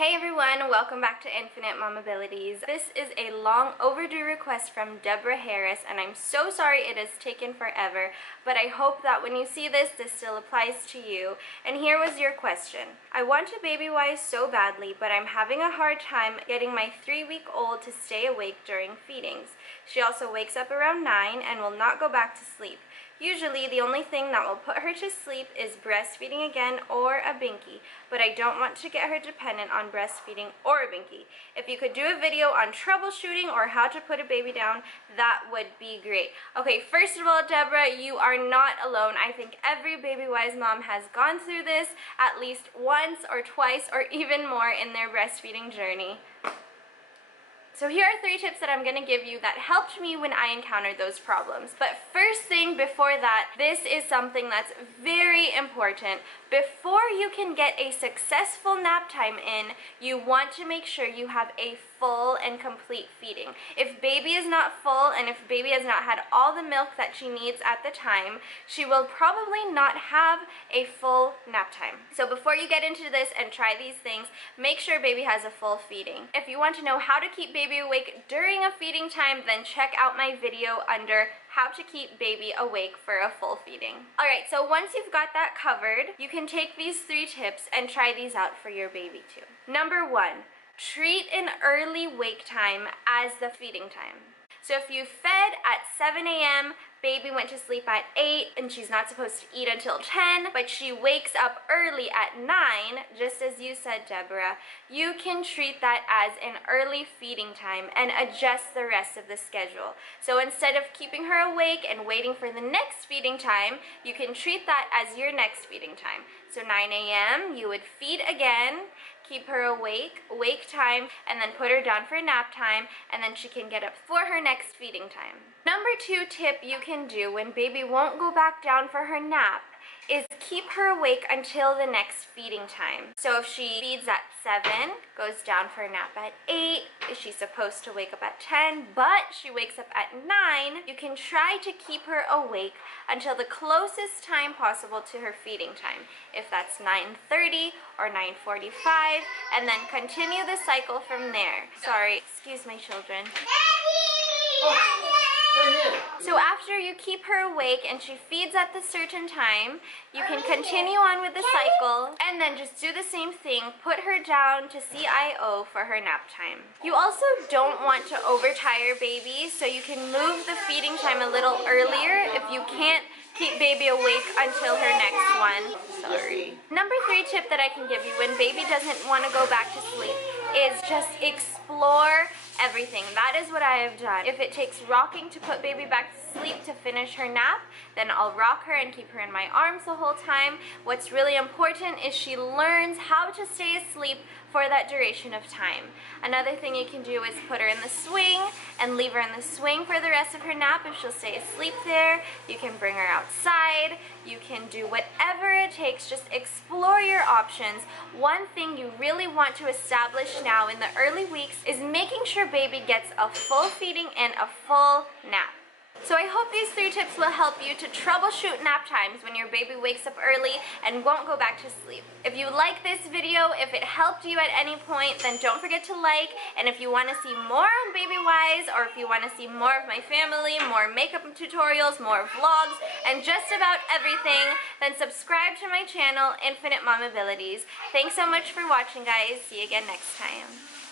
Hey everyone, welcome back to Infinite Mamabilities. This is a long overdue request from Deborah Harris, and I'm so sorry it has taken forever, but I hope that when you see this, this still applies to you. And here was your question. I want to Babywise so badly, but I'm having a hard time getting my 3-week-old to stay awake during feedings. She also wakes up around 9 and will not go back to sleep. Usually, the only thing that will put her to sleep is breastfeeding again or a binky, but I don't want to get her dependent on breastfeeding or a binky. If you could do a video on troubleshooting or how to put a baby down, that would be great. Okay, first of all, Deborah, you are not alone. I think every Babywise mom has gone through this at least once or twice or even more in their breastfeeding journey. So here are 3 tips that I'm going to give you that helped me when I encountered those problems. But first thing before that, this is something that's very important. Before you can get a successful nap time in, you want to make sure you have a full and complete feeding. If baby is not full and if baby has not had all the milk that she needs at the time, she will probably not have a full nap time. So before you get into this and try these things, make sure baby has a full feeding. If you want to know how to keep baby awake during a feeding time, then check out my video under how to keep baby awake for a full feeding. Alright, so once you've got that covered, you can take these 3 tips and try these out for your baby too. Number 1, treat an early wake time as the feeding time. So if you fed at 7 a.m., baby went to sleep at 8 and she's not supposed to eat until 10, but she wakes up early at 9, just as you said, Deborah, you can treat that as an early feeding time and adjust the rest of the schedule. So instead of keeping her awake and waiting for the next feeding time, you can treat that as your next feeding time. So 9 a.m., you would feed again, keep her awake, wake time, and then put her down for nap time, and then she can get up for her next feeding time. Number 2 tip you can do when baby won't go back down for her nap is keep her awake until the next feeding time. So if she feeds at 7, goes down for a nap at 8, is she supposed to wake up at 10, but she wakes up at 9, you can try to keep her awake until the closest time possible to her feeding time. If that's 9:30 or 9:45, and then continue the cycle from there. Sorry, excuse my children. So after you keep her awake and she feeds at the certain time, you can continue on with the cycle and then just do the same thing, put her down to CIO for her nap time. You also don't want to overtire baby, so you can move the feeding time a little earlier if you can't keep baby awake until her next one. Sorry. Number 3 tip that I can give you when baby doesn't want to go back to sleep is just explore everything. That is what I have done. If it takes rocking to put baby back to sleep to finish her nap, then I'll rock her and keep her in my arms the whole time. What's really important is she learns how to stay asleep for that duration of time. Another thing you can do is put her in the swing and leave her in the swing for the rest of her nap if she'll stay asleep there. You can bring her outside. You can do whatever it takes. Just explore your options. One thing you really want to establish now in the early weeks is making sure baby gets a full feeding and a full nap. So I hope these 3 tips will help you to troubleshoot nap times when your baby wakes up early and won't go back to sleep. If you like this video, if it helped you at any point, then don't forget to like. And if you want to see more on Babywise, or if you want to see more of my family, more makeup tutorials, more vlogs, and just about everything, then subscribe to my channel, Infinite Mamabilities. Thanks so much for watching, guys. See you again next time.